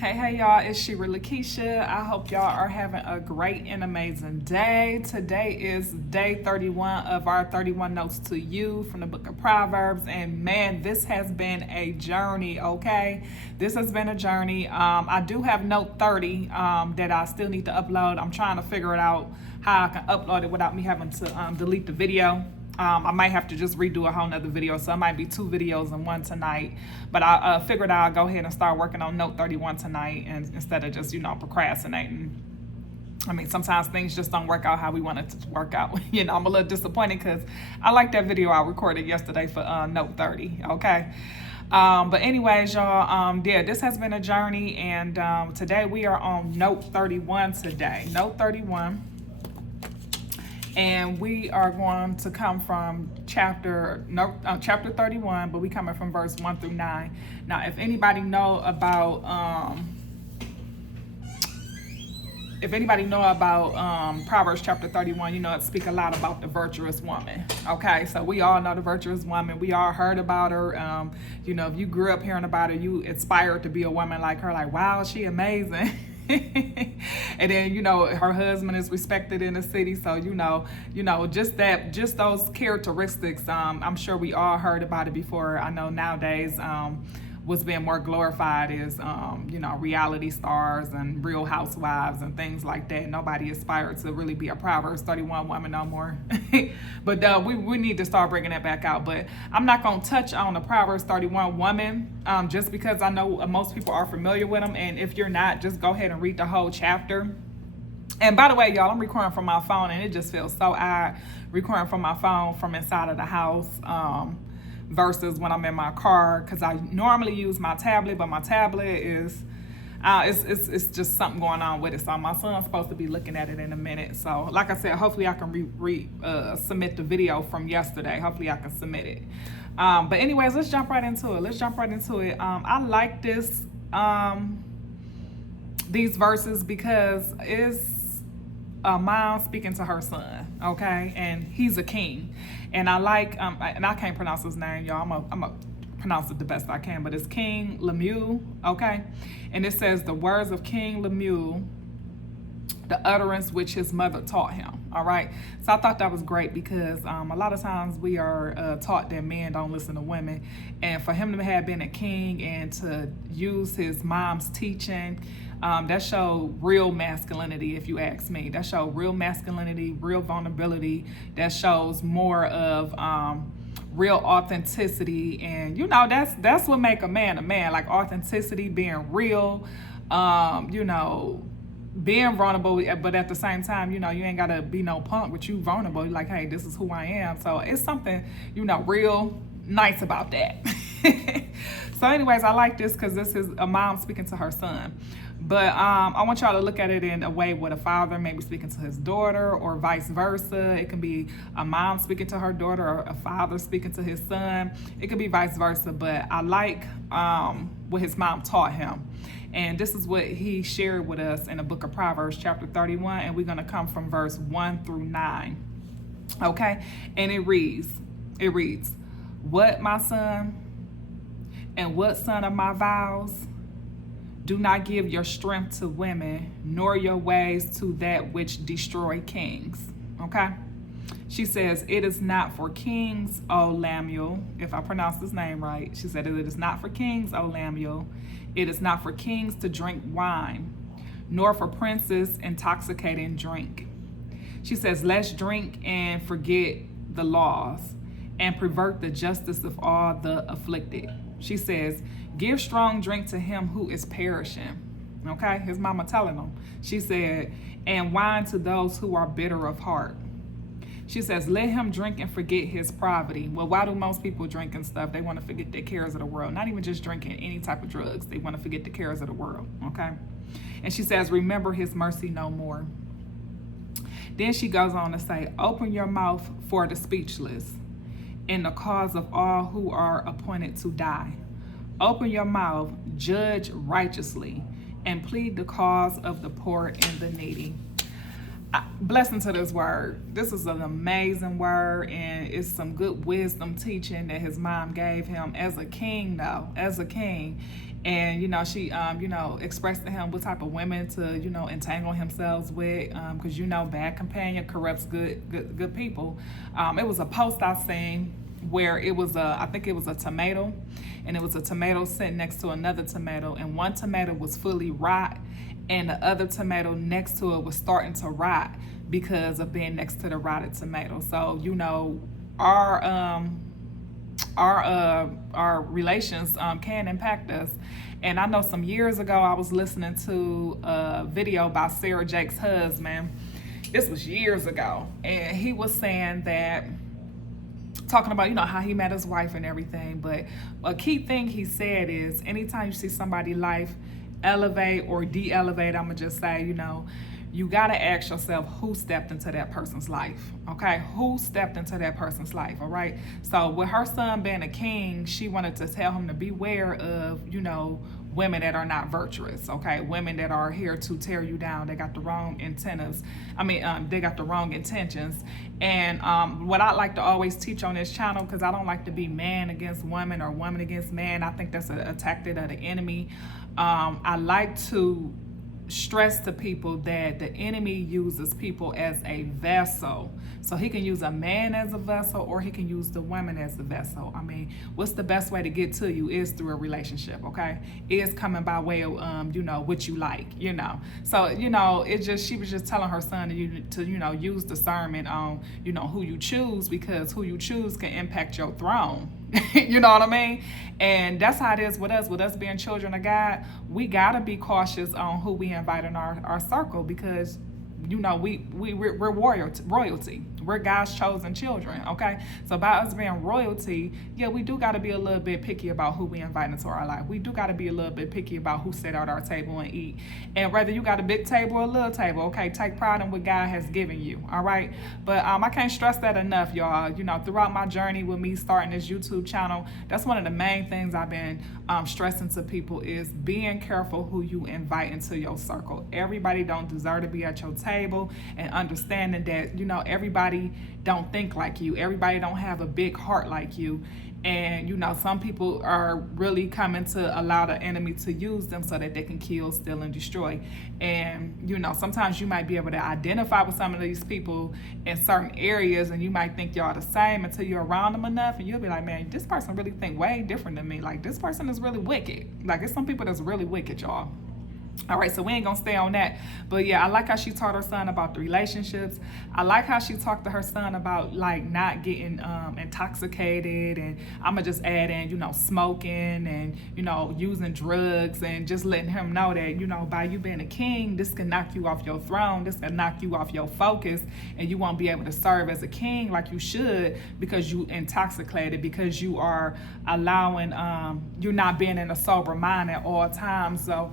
Hey y'all, it's Shira Lakeisha. I hope y'all are having a great and amazing day. Today is day 31 of our 31 Notes to You from the book of Proverbs. And man, this has been a journey, okay? This has been a journey. I do have note 30 that I still need to upload. I'm trying to figure it out how I can upload it without me having to delete the video. I might have to just redo a whole nother video, so it might be 2 videos in one tonight. But I figured I'll go ahead and start working on Note 31 tonight, and instead of just, procrastinating. I mean, sometimes things just don't work out how we want it to work out. I'm a little disappointed because I like that video I recorded yesterday for Note 30, okay? But anyways, y'all, this has been a journey, and today we are on Note 31 today. Note 31. And we are going to come from chapter 31, but we coming from verse 1 through 9. Now, if anybody know about Proverbs chapter 31, it speak a lot about the virtuous woman. Okay, so we all know the virtuous woman. We all heard about her. If you grew up hearing about her, you inspired to be a woman like her. Like, wow, she amazing. And then her husband is respected in the city, so just those characteristics. I'm sure we all heard about it before. I know nowadays what's being more glorified is reality stars and Real Housewives and things like that. Nobody aspired to really be a Proverbs 31 woman no more. But we need to start bringing that back out. But I'm not going to touch on the Proverbs 31 woman just because I know most people are familiar with them. And if you're not, just go ahead and read the whole chapter. And by the way, y'all, I'm recording from my phone, and it just feels so odd recording from my phone from inside of the house versus when I'm in my car, because I normally use my tablet, but my tablet is it's just something going on with it. So my son's supposed to be looking at it in a minute. So like I said, hopefully I can submit the video from yesterday. Hopefully I can submit it. But anyways, let's jump right into it. I like these verses because it's a mom speaking to her son, okay? And he's a king. And I like, and I can't pronounce his name, y'all. I'm gonna pronounce it the best I can, but it's King Lemuel, okay? And it says, the words of King Lemuel, the utterance which his mother taught him, all right? So I thought that was great because a lot of times we are taught that men don't listen to women. And for him to have been a king and to use his mom's teaching, that showed real masculinity, if you ask me. That showed real masculinity, real vulnerability. That shows more of real authenticity. And, that's what make a man, like authenticity, being real, being vulnerable, but at the same time, you ain't got to be no punk, but you vulnerable. You're like, hey, this is who I am. So it's something, real nice about that. So anyways, I like this because this is a mom speaking to her son. But I want y'all to look at it in a way with a father maybe speaking to his daughter or vice versa. It can be a mom speaking to her daughter or a father speaking to his son. It could be vice versa. But I like what his mom taught him. And this is what he shared with us in the book of Proverbs chapter 31. And we're going to come from verse 1 through 9. Okay? And it reads, what, my son, and what son of my vows? Do not give your strength to women, nor your ways to that which destroy kings. Okay? She says, it is not for kings, O Lemuel, if I pronounce his name right. She said, it is not for kings, O Lemuel. It is not for kings to drink wine, nor for princes intoxicating drink. She says, let's drink and forget the laws and pervert the justice of all the afflicted. She says, give strong drink to him who is perishing. Okay, his mama telling him. She said, and wine to those who are bitter of heart. She says, let him drink and forget his poverty. Well, why do most people drink and stuff? They want to forget the cares of the world. Not even just drinking any type of drugs. They want to forget the cares of the world. Okay. And she says, remember his mercy no more. Then she goes on to say, open your mouth for the speechless, in the cause of all who are appointed to die. Open your mouth, judge righteously, and plead the cause of the poor and the needy. Blessing to this word. This is an amazing word, and it's some good wisdom teaching that his mom gave him as a king, though, as a king. And, she, expressed to him what type of women to, entangle himself with, because, bad companion corrupts good people. It was a post I seen where I think it was a tomato, and it was a tomato sitting next to another tomato, and one tomato was fully rot, and the other tomato next to it was starting to rot because of being next to the rotted tomato. So, our relations can impact us. And I know some years ago I was listening to a video about Sarah Jake's husband. This was years ago, and he was saying that, talking about how he met his wife and everything, but a key thing he said is anytime you see somebody's life elevate or de-elevate, I'm gonna just say, you gotta ask yourself who stepped into that person's life. Okay, who stepped into that person's life? All right. So with her son being a king, she wanted to tell him to beware of women that are not virtuous. Okay, women that are here to tear you down. They got the wrong incentives. They got the wrong intentions. And what I like to always teach on this channel, because I don't like to be man against woman or woman against man. I think that's a tactic of the enemy. I like to stress to people that the enemy uses people as a vessel. So he can use a man as a vessel, or he can use the woman as a vessel. What's the best way to get to you is through a relationship, okay? Is coming by way of what you like, So, she was just telling her son to use discernment on, who you choose, because who you choose can impact your throne. You know what I mean? And that's how it is with us. With us being children of God, we gotta be cautious on who we invite in our circle, because we're royalty. We're God's chosen children, okay? So by us being royalty, yeah, we do got to be a little bit picky about who we invite into our life. We do got to be a little bit picky about who sit at our table and eat. And whether you got a big table or a little table, okay, take pride in what God has given you, all right? But I can't stress that enough, y'all. Throughout my journey with me starting this YouTube channel, that's one of the main things I've been stressing to people is being careful who you invite into your circle. Everybody don't deserve to be at your table, and understanding that, everybody don't think like you. Everybody don't have a big heart like you. And, some people are really coming to allow the enemy to use them so that they can kill, steal, and destroy. And, sometimes you might be able to identify with some of these people in certain areas, and you might think y'all the same until you're around them enough, and you'll be like, man, this person really think way different than me. Like, this person is really wicked. Like, it's some people that's really wicked, y'all. All right, so we ain't gonna stay on that. But yeah, I like how she taught her son about the relationships. I like how she talked to her son about like not getting intoxicated, and I'm gonna just add in, smoking and, using drugs, and just letting him know that, by you being a king, this can knock you off your throne, this can knock you off your focus, and you won't be able to serve as a king like you should, because you intoxicated, because you are allowing, you're not being in a sober mind at all times. So,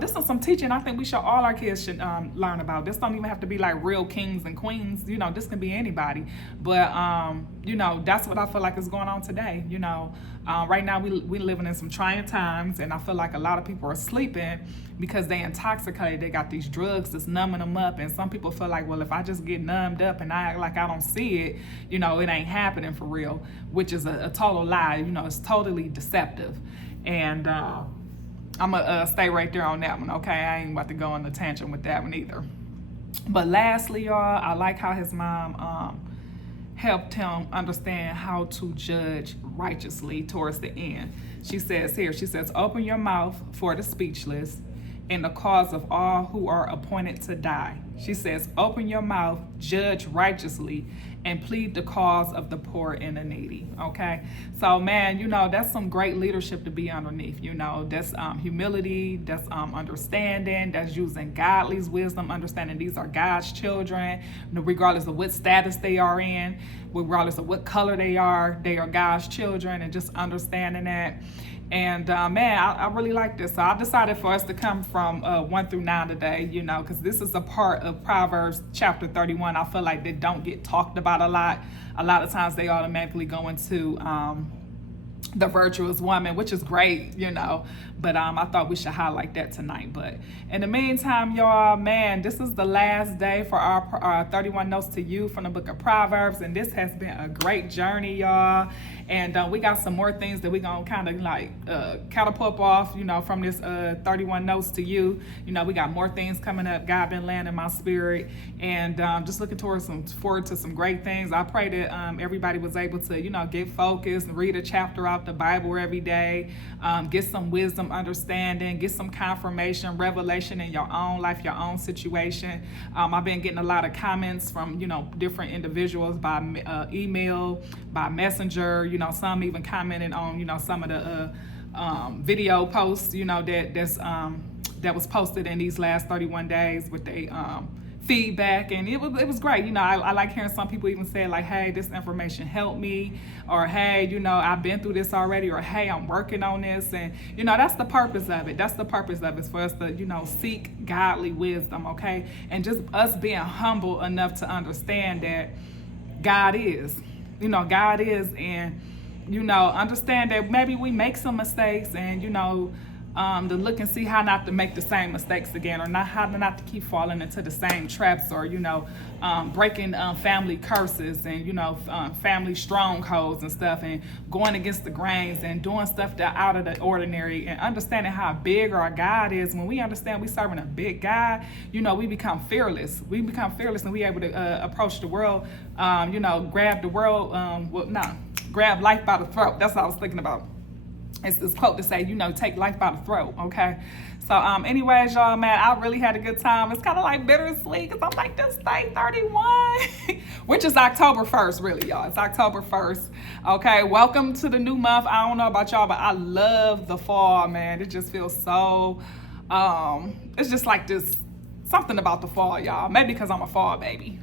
this is some teaching I think all our kids should learn about. This don't even have to be like real kings and queens. This can be anybody. But that's what I feel like is going on today. Right now we living in some trying times, and I feel like a lot of people are sleeping because they intoxicated. They got these drugs that's numbing them up, and some people feel like, well, if I just get numbed up and I act like I don't see it, it ain't happening for real, which is a total lie. It's totally deceptive. And I'm gonna stay right there on that one, okay? I ain't about to go on a tangent with that one either. But lastly, y'all, I like how his mom helped him understand how to judge righteously towards the end. She says, open your mouth for the speechless and the cause of all who are appointed to die. She says, open your mouth, judge righteously, and plead the cause of the poor and the needy, okay? So, man, that's some great leadership to be underneath, That's humility, that's understanding, that's using godly wisdom, understanding these are God's children, regardless of what status they are in, regardless of what color they are God's children, and just understanding that. And man, I really like this. So I decided for us to come from 1 through 9 today, because this is a part of Proverbs chapter 31. I feel like they don't get talked about a lot. A lot of times they automatically go into the virtuous woman, which is great, but I thought we should highlight that tonight. But in the meantime, y'all, man, this is the last day for our 31 Notes to You from the book of Proverbs, and this has been a great journey, y'all. And we got some more things that we're going to kind of like catapult off, you know, from this 31 Notes to You. You know, we got more things coming up. God been laying in my spirit, and just looking forward to some great things. I pray that everybody was able to, you know, get focused and read a chapter out the Bible every day, get some wisdom, understanding, get some confirmation, revelation in your own life, your own situation. I've been getting a lot of comments from, you know, different individuals by email, by messenger, you know, some even commented on, you know, some of the video posts, you know, that was posted in these last 31 days with the feedback, and it was great. You know, I like hearing some people even say like, hey, this information helped me, or hey, you know, I've been through this already, or hey, I'm working on this. And you know, that's the purpose of it. That's the purpose of it, is for us to, you know, seek godly wisdom, okay? And just us being humble enough to understand that God is, you know, God is, and you know, understand that maybe we make some mistakes, and you know, to look and see how not to make the same mistakes again, or how not to keep falling into the same traps, or you know, breaking family curses, and you know, family strongholds and stuff, and going against the grains, and doing stuff that out of the ordinary, and understanding how big our God is. When we understand we serving a big God, you know, we become fearless. We become fearless, and we able to approach the world, you know, grab the world, grab life by the throat. That's what I was thinking about. It's this quote to say, you know, take life by the throat, okay? So anyways, y'all, man, I really had a good time. It's kind of like bittersweet, because I'm like, this day 31, which is October 1st, really, y'all. It's October 1st, okay? Welcome to the new month. I don't know about y'all, but I love the fall, man. It just feels so, it's just like this, something about the fall, y'all. Maybe because I'm a fall baby.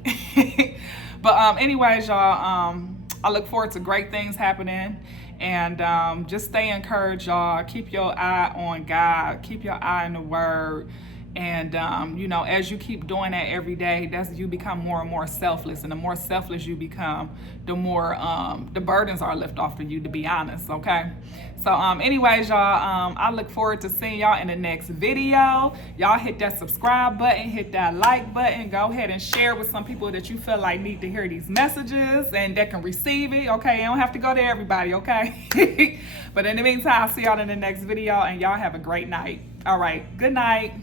But anyways, y'all, I look forward to great things happening. And just stay encouraged, y'all. Keep your eye on God. Keep your eye on the Word. And, you know, as you keep doing that every day, you become more and more selfless. And the more selfless you become, the more the burdens are lifted off of you, to be honest, okay? So anyways, y'all, I look forward to seeing y'all in the next video. Y'all hit that subscribe button, hit that like button. Go ahead and share with some people that you feel like need to hear these messages and that can receive it, okay? You don't have to go to everybody, okay? But in the meantime, I'll see y'all in the next video, and y'all have a great night. All right, good night.